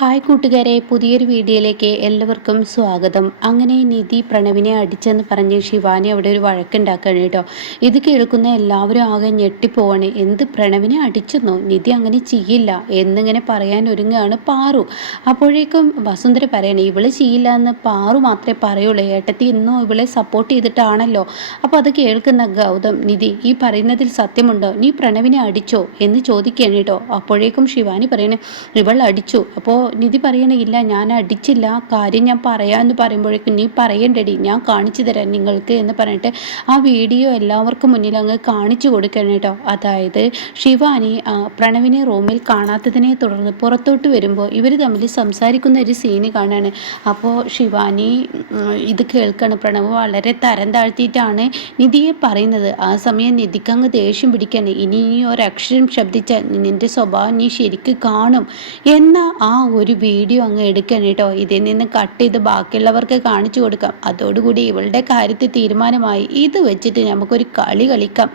Hi കൂട്ടുകാരെ പുതിയൊരു വീഡിയോയിലേക്ക് എല്ലാവർക്കും സ്വാഗതം. അങ്ങനെ നിധി പ്രണവിനെ അടിച്ചെന്ന് പറഞ്ഞ് ശിവാനി അവിടെ ഒരു വഴക്കുണ്ടാക്കുകയാണ് കേട്ടോ. ഇത് കേൾക്കുന്ന എല്ലാവരും ആകെ ഞെട്ടിപ്പോവാണ്. എന്ത് പ്രണവിനെ അടിച്ചെന്നോ? നിധി അങ്ങനെ ചെയ്യില്ല. എന്നിങ്ങനെ പറയാൻ ഒരുങ്ങുകയാണ് പാറു. അപ്പോഴേക്കും വസുന്ധര പറയണേ ഇവൾ ചെയ്യില്ല എന്ന് പാറു മാത്രമേ പറയുള്ളൂ. ഏട്ടത്തി ഇന്നും ഇവളെ സപ്പോർട്ട് ചെയ്തിട്ടാണല്ലോ. അപ്പോൾ അത് കേൾക്കുന്ന ഗൗതം നിധി ഈ പറയുന്നതിൽ സത്യമുണ്ടോ? നീ പ്രണവിനെ അടിച്ചോ? എന്ന് ചോദിക്കുകയാണ് കേട്ടോ. അപ്പോഴേക്കും ശിവാനി പറയണേ ഇവൾ അടിച്ചു. അപ്പോൾ നിധി പറയണില്ല ഞാൻ അടിച്ചില്ല. കാര്യം ഞാൻ പറയാമെന്ന് പറയുമ്പോഴേക്കും നീ പറയണ്ടടി ഞാൻ കാണിച്ചു തരാം നിങ്ങൾക്ക് എന്ന് പറഞ്ഞിട്ട് ആ വീഡിയോ എല്ലാവർക്കും മുന്നിൽ അങ്ങ് കാണിച്ചു കൊടുക്കണം കേട്ടോ. അതായത് ശിവാനി പ്രണവിനെ റൂമിൽ കാണാത്തതിനെ തുടർന്ന് പുറത്തോട്ട് വരുമ്പോൾ ഇവർ തമ്മിൽ സംസാരിക്കുന്ന ഒരു സീന് കാണാണ്. അപ്പോൾ ശിവാനി ഇത് കേൾക്കണം. പ്രണവ് വളരെ തരം താഴ്ത്തിയിട്ടാണ് നിധിയെ പറയുന്നത്. ആ സമയം നിധിക്ക് അങ്ങ് ദേഷ്യം പിടിക്കാണ് ഇനി ഒരക്ഷരം ശബ്ദിച്ചാൽ നിന്റെ സ്വഭാവം നീ ശരിക്ക് കാണും എന്ന ആ ഒരു വീഡിയോ അങ്ങ് എടുക്കണം കേട്ടോ. ഇതിൽ നിന്ന് കട്ട് ചെയ്ത് ബാക്കിയുള്ളവർക്ക് കാണിച്ചു കൊടുക്കാം. അതോടുകൂടി ഇവളുടെ കാര്യത്തിൽ തീരുമാനമായി. ഇത് വെച്ചിട്ട് നമുക്കൊരു കളി കളിക്കാം.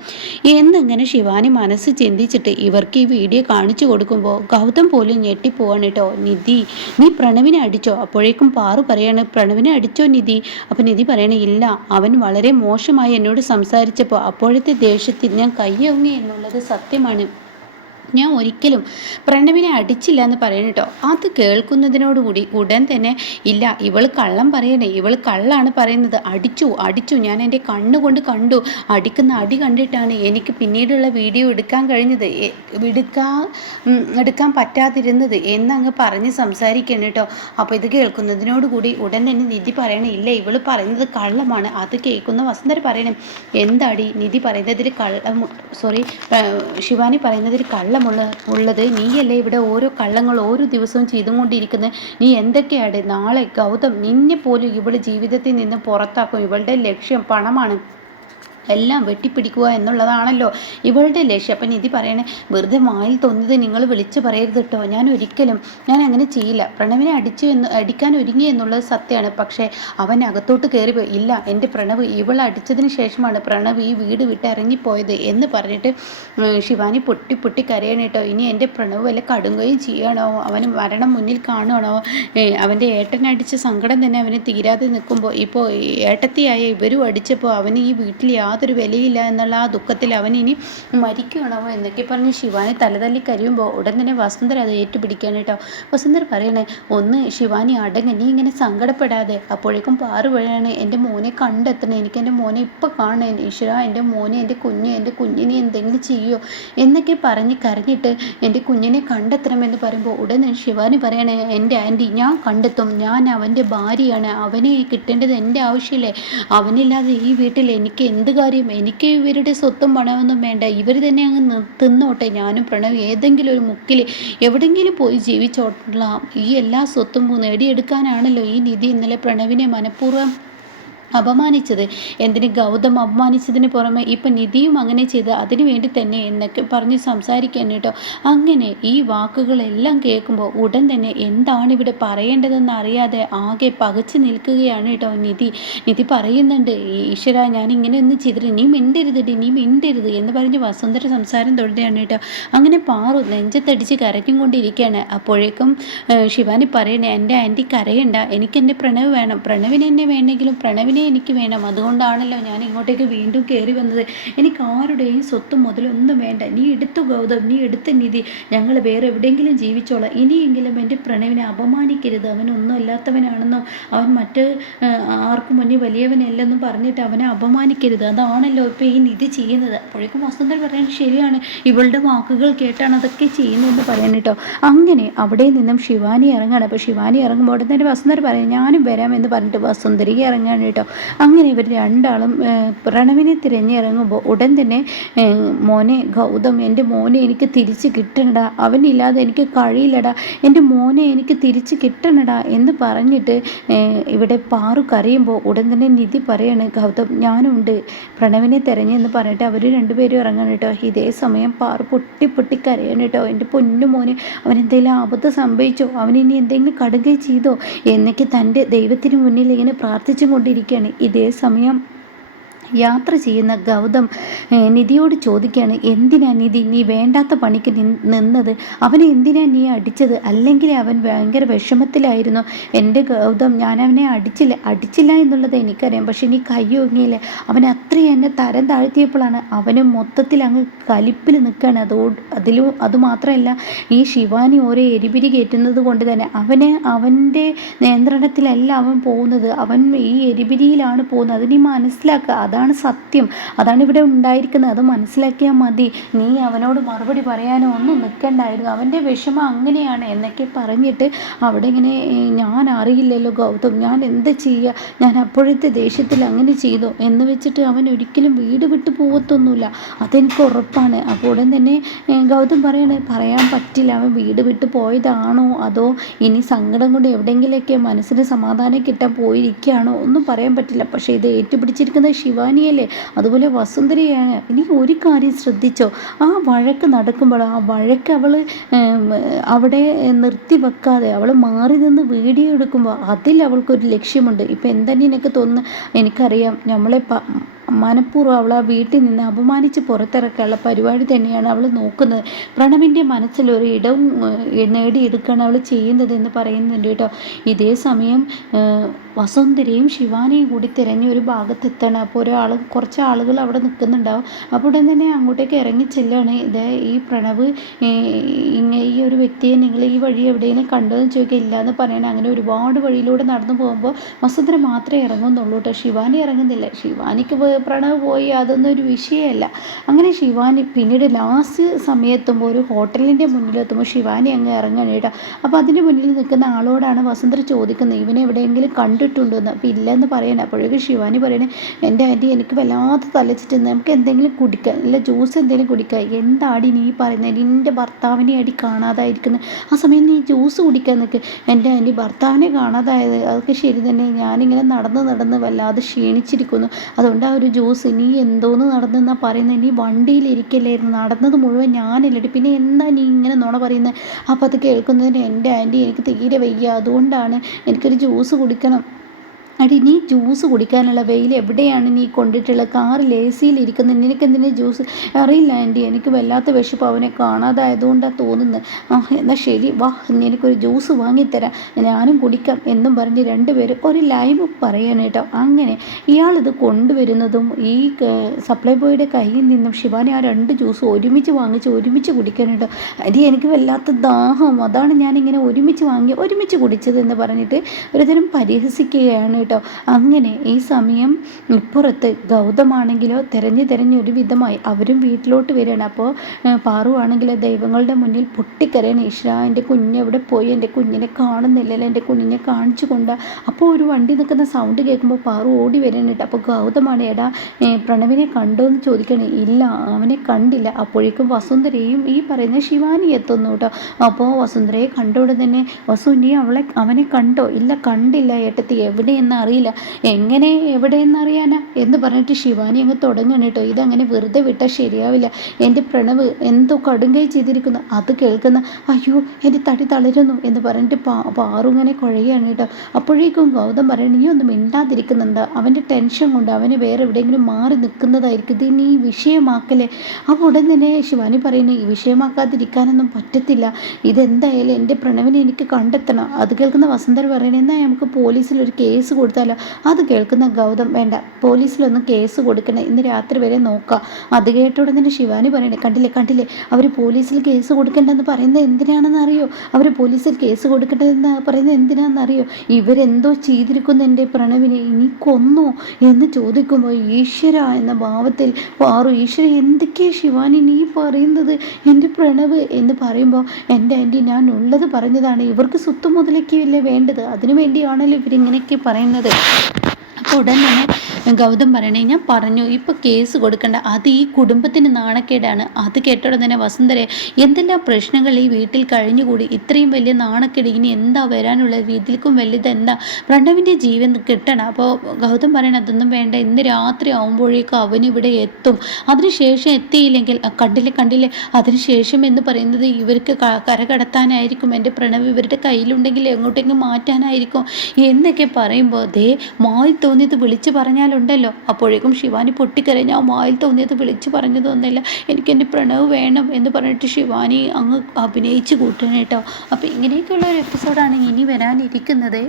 എന്നിങ്ങനെ ശിവാനി മനസ്സ് ചിന്തിച്ചിട്ട് ഇവർക്ക് ഈ വീഡിയോ കാണിച്ചു കൊടുക്കുമ്പോൾ ഗൗതം പോലും ഞെട്ടിപ്പോവാണ് കേട്ടോ. നിധി നീ പ്രണവിനെ അടിച്ചോ? അപ്പോഴേക്കും പാറു പറയാണ് പ്രണവിനെ അടിച്ചോ നിധി? അപ്പം നിധി പറയണേ ഇല്ല അവൻ വളരെ മോശമായി എന്നോട് സംസാരിച്ചപ്പോൾ അപ്പോഴത്തെ ദേഷ്യത്തിൽ ഞാൻ കയ്യൊങ്ങി എന്നുള്ളത് സത്യമാണ്. ഞാൻ ഒരിക്കലും പ്രണവിനെ അടിച്ചില്ല എന്ന് പറയണം കേട്ടോ. അത് കേൾക്കുന്നതിനോടുകൂടി ഉടൻ തന്നെ ഇല്ല ഇവൾ കള്ളം പറയണേ ഇവൾ കള്ളാണ് പറയുന്നത്. അടിച്ചു അടിച്ചു. ഞാൻ എന്റെ കണ്ണുകൊണ്ട് കണ്ടു. അടിക്കുന്ന അടി കണ്ടിട്ടാണ് എനിക്ക് പിന്നീടുള്ള വീഡിയോ എടുക്കാൻ കഴിഞ്ഞത്. എടുക്കാൻ എടുക്കാൻ പറ്റാതിരുന്നത് എന്നങ്ങ് പറഞ്ഞ് സംസാരിക്കണം കേട്ടോ. അപ്പോൾ ഇത് കേൾക്കുന്നതിനോടുകൂടി ഉടൻ തന്നെ നിധി പറയണേ ഇല്ല ഇവൾ പറയുന്നത് കള്ളമാണ്. അത് കേൾക്കുന്ന വസന്തർ പറയണേ എന്താടി നിധി പറയുന്നതിൽ കള്ളം സോറി ശിവാനി പറയുന്നതിൽ കള്ളം കള്ളമുള്ള ഉള്ളത്. നീയല്ലേ ഇവിടെ ഓരോ കള്ളങ്ങൾ ഓരോ ദിവസവും ചെയ്തുകൊണ്ടിരിക്കുന്നത് നീ എന്തൊക്കെയാണ് നാളെ ഗൗതം നിന്നെ പോലും ഇവളുടെ ജീവിതത്തിൽ നിന്ന് പുറത്താക്കും. ഇവളുടെ ലക്ഷ്യം പണമാണ്. എല്ലാം വെട്ടിപ്പിടിക്കുക എന്നുള്ളതാണല്ലോ ഇവളുടെ ലക്ഷ്യം. അപ്പം നിധി പറയണേ വെറുതെ വായിൽ തോന്നിയത് നിങ്ങൾ വിളിച്ചു പറയരുത് കേട്ടോ ഞാൻ ഒരിക്കലും ഞാൻ അങ്ങനെ ചെയ്യില്ല. പ്രണവിനെ അടിച്ചു എന്ന് അടിക്കാൻ ഒരുങ്ങി എന്നുള്ളത് സത്യമാണ്. പക്ഷേ അവൻ അകത്തോട്ട് കയറി ഇല്ല എന്റെ പ്രണവ് ഇവൾ അടിച്ചതിന് ശേഷമാണ് പ്രണവ് ഈ വീട് വിട്ട് ഇറങ്ങിപ്പോയത് എന്ന് പറഞ്ഞിട്ട് ശിവാനി പൊട്ടി പൊട്ടി കരയണം കേട്ടോ ഇനി എന്റെ പ്രണവ് വല്ല കടുങ്ങുകയും ചെയ്യണോ? അവന് മരണം മുന്നിൽ കാണുകയാണോ അവന്റെ ഏട്ടൻ അടിച്ച് സങ്കടം തന്നെ അവന് തീരാതെ നിൽക്കുമ്പോൾ ഇപ്പോൾ ഏട്ടത്തിയായ ഇവരും അടിച്ചപ്പോൾ അവന് ഈ വീട്ടിൽ വിലയില്ല എന്നുള്ള ആ ദുഃഖത്തിൽ അവൻ ഇനി മരിക്കണോ എന്നൊക്കെ പറഞ്ഞ് ശിവാനി തലതല്ലി കരയുമ്പോൾ ഉടൻ തന്നെ വസുന്ധര അത് ഏറ്റുപിടിക്കാനായിട്ടോ വസുന്ധര പറയണേ ഒന്ന് ശിവാനി അടങ്ങ നീ ഇങ്ങനെ സങ്കടപ്പെടാതെ അപ്പോഴേക്കും പാറു വഴിയാണ് എന്റെ മോനെ കണ്ടെത്തണേ എനിക്ക് എന്റെ മോനെ ഇപ്പം കാണണേ. ഈശ്വര എന്റെ മോനെ എന്റെ കുഞ്ഞ് എന്റെ കുഞ്ഞിനെ എന്തെങ്കിലും ചെയ്യുമോ എന്നൊക്കെ പറഞ്ഞ് കരഞ്ഞിട്ട് എന്റെ കുഞ്ഞിനെ കണ്ടെത്തണമെന്ന് പറയുമ്പോൾ ഉടനെ ശിവാനി പറയണേ എന്റെ ആന്റി ഞാൻ കണ്ടെത്തും. ഞാൻ അവന്റെ ഭാര്യയാണ്. അവനെ കിട്ടേണ്ടത് എന്റെ ആവശ്യമല്ലേ? അവനില്ലാതെ ഈ വീട്ടിൽ എനിക്ക് എന്ത് കാര്യം എനിക്ക് ഇവരുടെ സ്വത്തും പണമൊന്നും വേണ്ട. ഇവർ തന്നെ അങ്ങ് തിന്നോട്ടെ. ഞാനും പ്രണവ് ഏതെങ്കിലും ഒരു മുക്കിൽ എവിടെങ്കിലും പോയി ജീവിച്ചോട്ടலாம் ഈ എല്ലാ സ്വത്തും നേടിയെടുക്കാനാണല്ലോ ഈ നിധി ഇന്നലെ പ്രണവിനെ മനഃപൂർവം അപമാനിച്ചത്? എന്തിന് ഗൗതം അപമാനിച്ചതിന് പുറമെ ഇപ്പം നിധിയും അങ്ങനെ ചെയ്ത് അതിനു വേണ്ടി തന്നെ എന്നൊക്കെ പറഞ്ഞ് സംസാരിക്കാൻ കേട്ടോ. അങ്ങനെ ഈ വാക്കുകളെല്ലാം കേൾക്കുമ്പോൾ ഉടൻ തന്നെ എന്താണ് ഇവിടെ പറയേണ്ടതെന്ന് അറിയാതെ ആകെ പകച്ചു നിൽക്കുകയാണ് കേട്ടോ നിധി. നിധി പറയുന്നുണ്ട് ഈശ്വര ഞാൻ ഇങ്ങനെ ഒന്നും ചെയ്തിട്ട് നീ മിണ്ടരുത് നീ മിണ്ടരുത് എന്ന് പറഞ്ഞ് വസുന്ധര സംസാരം തുടരുകയാണ് കേട്ടോ. അങ്ങനെ പാറു നെഞ്ചത്തടിച്ച് കരയ്ക്കും കൊണ്ടിരിക്കുകയാണ് അപ്പോഴേക്കും ശിവാനി പറയണേ എന്റെ ആന്റി കരയണ്ട. എനിക്ക് എന്റെ പ്രണവ് വേണം. പ്രണവിനെന്നെ വേണമെങ്കിലും പ്രണവിനെ എനിക്ക് വേണം. അതുകൊണ്ടാണല്ലോ ഞാൻ ഇങ്ങോട്ടേക്ക് വീണ്ടും കയറി വന്നത്. എനിക്ക് ആരുടെയും സ്വത്തും മുതലൊന്നും വേണ്ട. നീ എടുത്തു ഗൗതം നീ എടുത്ത നിധി ഞങ്ങൾ വേറെ എവിടെയെങ്കിലും ജീവിച്ചോളാം. ഇനിയെങ്കിലും എന്റെ പ്രണവിനെ അപമാനിക്കരുത്. അവനൊന്നും അല്ലാത്തവനാണെന്നോ അവൻ മറ്റ് ആർക്കും മുന്നിൽ വലിയവനല്ലെന്നും പറഞ്ഞിട്ട് അവനെ അപമാനിക്കരുത്. അതാണല്ലോ ഇപ്പോൾ ഈ നിധി ചെയ്യുന്നത്. അപ്പോഴേക്കും വസുന്ധര പറയാൻ ശരിയാണ്. ഇവളുടെ വാക്കുകൾ കേട്ടാണ് അതൊക്കെ ചെയ്യുന്നതെന്ന് പറയാൻ കേട്ടോ. അങ്ങനെ അവിടെ നിന്നും ശിവാനി ഇറങ്ങാണ്. അപ്പോൾ ശിവാനി ഇറങ്ങുമ്പോൾ ഉടനെ തന്നെ വസുന്ധര പറയും ഞാനും വരാമെന്ന് പറഞ്ഞിട്ട് വസുന്ധരിക്ക് ഇറങ്ങാണ് കേട്ടോ. അങ്ങനെ ഇവർ രണ്ടാളും പ്രണവിനെ തിരഞ്ഞിറങ്ങുമ്പോൾ ഉടൻ തന്നെ മോനെ ഗൗതം എന്റെ മോനെ എനിക്ക് തിരിച്ച് കിട്ടണടാ അവനില്ലാതെ എനിക്ക് കഴിയില്ലടാ എന്റെ മോനെ എനിക്ക് തിരിച്ച് കിട്ടണടാ എന്ന് പറഞ്ഞിട്ട് ഇവിടെ പാറു കരയുമ്പോൾ ഉടൻ തന്നെ നിധി പറയാണ് ഗൗതം ഞാനുണ്ട് പ്രണവിനെ തിരഞ്ഞെന്ന് പറഞ്ഞിട്ട് അവർ രണ്ടുപേരും ഇറങ്ങണം കേട്ടോ. ഇതേ സമയം പാറു പൊട്ടി പൊട്ടി കരയാണ് കേട്ടോ. എന്റെ പൊന്നു മോനെ അവനെന്തെങ്കിലും ആപത്ത് സംഭവിച്ചോ? അവനിനി എന്തെങ്കിലും കടുകയും ചെയ്തോ? എന്നൊക്കെ തന്റെ ദൈവത്തിന് മുന്നിൽ ഇങ്ങനെ പ്രാർത്ഥിച്ചും കൊണ്ടിരിക്കുകയാണ് ഇതേ സമയം യാത്ര ചെയ്യുന്ന ഗൗതം നിധിയോട് ചോദിക്കുകയാണ് എന്തിനാ നിധി? നീ വേണ്ടാത്ത പണിക്ക് നിന്നത്. അവനെ എന്തിനാ നീ അടിച്ചത്? അല്ലെങ്കിൽ അവൻ ഭയങ്കര വിഷമത്തിലായിരുന്നു. എന്റെ ഗൗതം ഞാൻ അവനെ അടിച്ചില്ല അടിച്ചില്ല എന്നുള്ളത് എനിക്കറിയാം. പക്ഷെ നീ കൈ ഒങ്ങിയില്ലേ അവൻ അത്രയും എന്നെ തരം താഴ്ത്തിയപ്പോഴാണ് അവന് മൊത്തത്തിൽ അങ്ങ് കലിപ്പിൽ നിൽക്കുകയാണ്. അതോ അതിലും അതുമാത്രമല്ല ഈ ശിവാനി ഓരോ എരിപിരി കയറ്റുന്നത് കൊണ്ട് തന്നെ അവന് അവന്റെ നിയന്ത്രണത്തിലല്ല അവൻ പോകുന്നത്. അവൻ ഈ എരിപിരിയിലാണ് പോകുന്നത്. അത് നീ മനസ്സിലാക്കുക അതാണ് സത്യം. അതാണ് ഇവിടെ ഉണ്ടായിരിക്കുന്നത്. അത് മനസ്സിലാക്കിയാൽ മതി. നീ അവനോട് മറുപടി പറയാനോ ഒന്നും നിൽക്കണ്ടായിരുന്നു അവന്റെ വിഷമം അങ്ങനെയാണ് എന്നൊക്കെ പറഞ്ഞിട്ട് അവിടെ ഇങ്ങനെ ഞാൻ അറിയില്ലല്ലോ ഗൗതം. ഞാൻ എന്ത് ചെയ്യുക ഞാൻ അപ്പോഴത്തെ ദേഷ്യത്തിൽ അങ്ങനെ ചെയ്തു. എന്ന് വെച്ചിട്ട് അവൻ ഒരിക്കലും വീട് വിട്ടു പോകത്തൊന്നുമില്ല അതെനിക്ക് ഉറപ്പാണ്. അപ്പോൾ ഉടൻ തന്നെ ഗൗതം പറയണേ പറയാൻ പറ്റില്ല. അവൻ വീട് വിട്ടു പോയതാണോ? അതോ ഇനി സങ്കടം കൊണ്ട് എവിടെയെങ്കിലൊക്കെ മനസ്സിന് സമാധാനം കിട്ടാൻ പോയിരിക്കുകയാണോ? ഒന്നും പറയാൻ പറ്റില്ല. പക്ഷേ ഇത് ഏറ്റുപിടിച്ചിരിക്കുന്നത് ശിവാനിയല്ലേ അതുപോലെ വസുന്ധരയാണ്. ഇനി ഒരു കാര്യം ശ്രദ്ധിച്ചോ? ആ വഴക്ക് നടക്കുമ്പോൾ ആ വഴക്ക് അവൾ അവിടെ നിർത്തി വെക്കാതെ അവൾ മാറി നിന്ന് വീഡിയോ എടുക്കുമ്പോൾ അതിൽ അവൾക്കൊരു ലക്ഷ്യമുണ്ട്. ഇപ്പം എന്തെന്നെ എനിക്ക് തോന്നുന്നു? എനിക്കറിയാം. നമ്മളെ മനഃപൂർവം അവൾ ആ വീട്ടിൽ നിന്ന് അപമാനിച്ച് പുറത്തിറക്കാനുള്ള പരിപാടി തന്നെയാണ് അവൾ നോക്കുന്നത്. പ്രണവിന്റെ മനസ്സിലൊരു ഇടം ഏഹ്, നേടിയെടുക്കുകയാണ് അവൾ ചെയ്യുന്നത് എന്ന് പറയുന്നുണ്ട് കേട്ടോ. ഇതേ സമയം വസുന്ധരയും ശിവാനിയും കൂടി തിരഞ്ഞ് ഒരു ഭാഗത്തെത്തണം. അപ്പോൾ ഒരാൾ കുറച്ച് ആളുകൾ അവിടെ നിൽക്കുന്നുണ്ടാവും. അപ്പോൾ ഉടൻ തന്നെ അങ്ങോട്ടേക്ക് ഇറങ്ങി ചെല്ലുകയാണ് ഇത് ഈ പ്രണവ് ഇങ്ങനെ ഈ ഒരു വ്യക്തിയെ നിങ്ങൾ ഈ വഴി എവിടെയെങ്കിലും കണ്ടതെന്ന് ചോദിക്കുക ഇല്ല എന്ന് പറയണേ. അങ്ങനെ ഒരുപാട് വഴിയിലൂടെ നടന്നു പോകുമ്പോൾ വസുന്ധര മാത്രമേ ഇറങ്ങുന്നുള്ളൂ കേട്ടോ. ശിവാനി ഇറങ്ങുന്നില്ല. ശിവാനിക്ക് പ്രണവ് പോയി അതൊന്നും ഒരു വിഷയമല്ല. അങ്ങനെ ശിവാനി പിന്നീട് ലാസ്റ്റ് സമയത്തുമ്പോൾ ഒരു ഹോട്ടലിന്റെ മുന്നിലെത്തുമ്പോൾ ശിവാനി അങ്ങ് ഇറങ്ങണം കേട്ടോ. അപ്പോൾ അതിന്റെ മുന്നിൽ നിൽക്കുന്ന ആളോടാണ് വസന്തര ചോദിക്കുന്നത് ഇവനെ എവിടെയെങ്കിലും കണ്ടിട്ടുണ്ടോ? എന്ന്. അപ്പോൾ ഇല്ലെന്ന് പറയണം. അപ്പോഴേക്കും ശിവാനി പറയണേ എന്റെ ആന്റി എനിക്ക് വല്ലാതെ തലച്ചിട്ട് നമുക്ക് എന്തെങ്കിലും കുടിക്കാം. അല്ല ജ്യൂസ് എന്തെങ്കിലും കുടിക്കാം. എന്താടി നീ പറയുന്നത് നിന്റെ ഭർത്താവിനെ അടി കാണാതായിരിക്കുന്നത് ആ സമയം നീ ജ്യൂസ് കുടിക്കാൻ നിൽക്ക്. എന്റെ ആന്റി ഭർത്താവിനെ കാണാതായത്. അതൊക്കെ ശരി തന്നെ. ഞാനിങ്ങനെ നടന്ന് നടന്ന് വല്ലാതെ ക്ഷീണിച്ചിരിക്കുന്നു. അതുകൊണ്ട് ആ ഒരു ജ്യൂസ് നീ എന്തോന്ന് നടന്നെന്നാ പറയുന്നത് നീ വണ്ടിയിലിരിക്കലായിരുന്നു നടന്നത് മുഴുവൻ ഞാനല്ലടി. പിന്നെ എന്താ നീ ഇങ്ങനെ നുണ പറയുന്നത് അപ്പോൾ അത് കേൾക്കുന്നതിന് എന്റെ ആന്റി എനിക്ക് തീരെ വയ്യ. അതുകൊണ്ടാണ് എനിക്കൊരു ജ്യൂസ് കുടിക്കണം. അടി നീ ജ്യൂസ് കുടിക്കാനുള്ള വെയിൽ എവിടെയാണ്? നീ കൊണ്ടിട്ടുള്ള കാറിൽ എ നിനക്ക് നിനക്കെന്തിനാ ജ്യൂസ്? അറിയില്ല ആന്റി. എനിക്ക് വല്ലാത്ത വിശപ്പ് അവനെ കാണാതായതുകൊണ്ടാണ് തോന്നുന്നത്. ആ എന്നാൽ ശരി. വാ എനിക്കൊരു ജ്യൂസ് വാങ്ങിത്തരാം. ഞാനും കുടിക്കാം എന്നും പറഞ്ഞ് രണ്ടുപേരും ഒരു ലൈവ് പറയാണ് കേട്ടോ. അങ്ങനെ ഇയാളിത് കൊണ്ടുവരുന്നതും ഈ സപ്ലൈ ബോയുടെ കയ്യിൽ നിന്നും ശിവാനി ആ രണ്ട് ജ്യൂസ് ഒരുമിച്ച് വാങ്ങിച്ച് ഒരുമിച്ച് കുടിക്കാൻ കേട്ടോ. അരി എനിക്ക് വല്ലാത്ത ദാഹം. അതാണ് ഞാനിങ്ങനെ ഒരുമിച്ച് വാങ്ങി ഒരുമിച്ച് കുടിച്ചത് എന്ന് പറഞ്ഞിട്ട് ഒരുതരം പരിഹസിക്കുകയാണ് കേട്ടോ. അങ്ങനെ ഈ സമയം ഇപ്പുറത്ത് ഗൗതമാണെങ്കിലോ തിരഞ്ഞ് തിരഞ്ഞ് ഒരു വിധമായി അവരും വീട്ടിലോട്ട് വരികയാണ്. അപ്പോൾ പാറുവാണെങ്കിലോ ദൈവങ്ങളുടെ മുന്നിൽ പൊട്ടിക്കരയാണ്. ഈശ്വര എന്റെ കുഞ്ഞ് അവിടെ പോയി? എന്റെ കുഞ്ഞിനെ കാണുന്നില്ലല്ലോ. എന്റെ കുഞ്ഞിനെ കാണിച്ചു കൊണ്ട്. അപ്പോൾ ഒരു വണ്ടി നിൽക്കുന്ന സൗണ്ട് കേൾക്കുമ്പോൾ പാറു ഓടി വരികയാണ് കേട്ടോ. അപ്പോൾ ഗൗതമാണ് എടാ പ്രണവിനെ കണ്ടോ എന്ന് ചോദിക്കണേ ഇല്ല അവനെ കണ്ടില്ല. അപ്പോഴേക്കും വസുന്ധരയും ഈ പറയുന്ന ശിവാനി എത്തുന്നു കേട്ടോ. അപ്പോൾ വസുന്ധരയെ കണ്ടോടെ തന്നെ വസു നീ അവളെ അവനെ കണ്ടോ? ഇല്ല കണ്ടില്ല ഏട്ടത്തി. എവിടെയെന്ന് അറിയില്ല. എങ്ങനെ എവിടെയെന്ന് അറിയാനാ എന്ന് പറഞ്ഞിട്ട് ശിവാനി അങ്ങ് തുടങ്ങണം കേട്ടോ. ഇതങ്ങനെ വെറുതെ വിട്ടാൽ ശരിയാവില്ല. എന്റെ പ്രണവ് എന്തോ കടുങ്കൈ ചെയ്തിരിക്കുന്നു. അത് കേൾക്കുന്ന അയ്യോ എന്റെ തടി തളരുന്നു എന്ന് പറഞ്ഞിട്ട് പാ പാറുങ്ങനെ കുഴയാണ് കേട്ടോ. അപ്പോഴേക്കും ഗൗതം പറയണം നീ ഒന്നും മിണ്ടാതിരിക്കുന്നുണ്ട്. അവന്റെ ടെൻഷൻ കൊണ്ട് അവന് വേറെ എവിടെയെങ്കിലും മാറി നിൽക്കുന്നതായിരിക്കും. ഇത് നീ വിഷയമാക്കലേ അപ്പോൾ ഉടൻ തന്നെ ശിവാനി പറയുന്നത് ഈ വിഷയമാക്കാതിരിക്കാനൊന്നും പറ്റത്തില്ല. ഇതെന്തായാലും എന്റെ പ്രണവിനെ എനിക്ക് കണ്ടെത്തണം. അത് കേൾക്കുന്ന വസന്തർ പറയണേ എന്നാൽ നമുക്ക് പോലീസിൽ ഒരു കേസ് കൊടുത്താലോ? അത് കേൾക്കുന്ന ഗൗതം വേണ്ട പോലീസിലൊന്നും കേസ് കൊടുക്കണം ഇന്ന് രാത്രി വരെ നോക്കാം. അത് കേട്ട ഉടൻ തന്നെ ശിവാനി പറയണേ കണ്ടില്ലേ കണ്ടില്ലേ? അവർ പോലീസിൽ കേസ് കൊടുക്കേണ്ടെന്ന് പറയുന്നത് എന്തിനാണെന്ന് അറിയോ അവർ പോലീസിൽ കേസ് കൊടുക്കേണ്ടതെന്ന് പറയുന്നത് എന്തിനാണെന്ന് അറിയോ ഇവരെന്തോ ചെയ്തിരിക്കുന്നു എന്റെ പ്രണവിനെ ഇനി കൊന്നോ? എന്ന് ചോദിക്കുമ്പോൾ ഈശ്വര എന്ന ഭാവത്തിൽ പാറു ഈശ്വര എന്തൊക്കെയാ ശിവാനി നീ പറയുന്നത്? എന്റെ പ്രണവ് എന്ന് പറയുമ്പോൾ എന്റെ ആന്റി ഞാൻ ഉള്ളത് പറഞ്ഞതാണ്. ഇവർക്ക് സ്വത്ത് മുതലൊക്കെയല്ലേ വേണ്ടത്. അതിനു വേണ്ടിയാണല്ലോ ഇവരിങ്ങനെയൊക്കെ പറയുന്നത്. なで。അപ്പോൾ ഉടൻ തന്നെ ഗൗതം പറയണേ ഞാൻ പറഞ്ഞു ഇപ്പോൾ കേസ് കൊടുക്കേണ്ട. അത് ഈ കുടുംബത്തിന് നാണക്കേടാണ്. അത് കേട്ടോടെ തന്നെ വസുന്ധര എന്തെല്ലാം പ്രശ്നങ്ങൾ ഈ വീട്ടിൽ കഴിഞ്ഞുകൂടി? ഇത്രയും വലിയ നാണക്കേട് ഇനി എന്താ വരാനുള്ള? ഇതിൽക്കും വലുത് എന്താ? പ്രണവിന്റെ ജീവൻ കിട്ടണം. അപ്പോൾ ഗൗതം പറയണ അതൊന്നും വേണ്ട. ഇന്ന് രാത്രി ആകുമ്പോഴേക്കും ഇവിടെ എത്തും. അതിനുശേഷം എത്തിയില്ലെങ്കിൽ "ആ, കണ്ടില്ലേ കണ്ടില്ലേ? അതിനുശേഷം എന്ന് പറയുന്നത് ഇവർക്ക് കര കരകടത്താനായിരിക്കും എന്റെ പ്രണവ് ഇവരുടെ കയ്യിലുണ്ടെങ്കിൽ എങ്ങോട്ടെങ്കിലും മാറ്റാനായിരിക്കും. എന്നൊക്കെ പറയുമ്പോൾ ദേ മായി തോന്നിയത് വിളിച്ചു പറഞ്ഞാലുണ്ടല്ലോ. അപ്പോഴേക്കും ശിവാനി പൊട്ടിക്കരഞ്ഞ് ആ വായിൽ തോന്നിയത് വിളിച്ചു പറഞ്ഞതൊന്നുമില്ല എനിക്ക് എന്റെ പ്രണവ് വേണം എന്ന് പറഞ്ഞിട്ട് ശിവാനി അങ്ങ് അഭിനയിച്ച് കൂട്ടണേട്ടോ അപ്പം അപ്പോൾ ഇങ്ങനെയൊക്കെയുള്ള ഒരു എപ്പിസോഡാണ് ഇനി വരാനിരിക്കുന്നത്.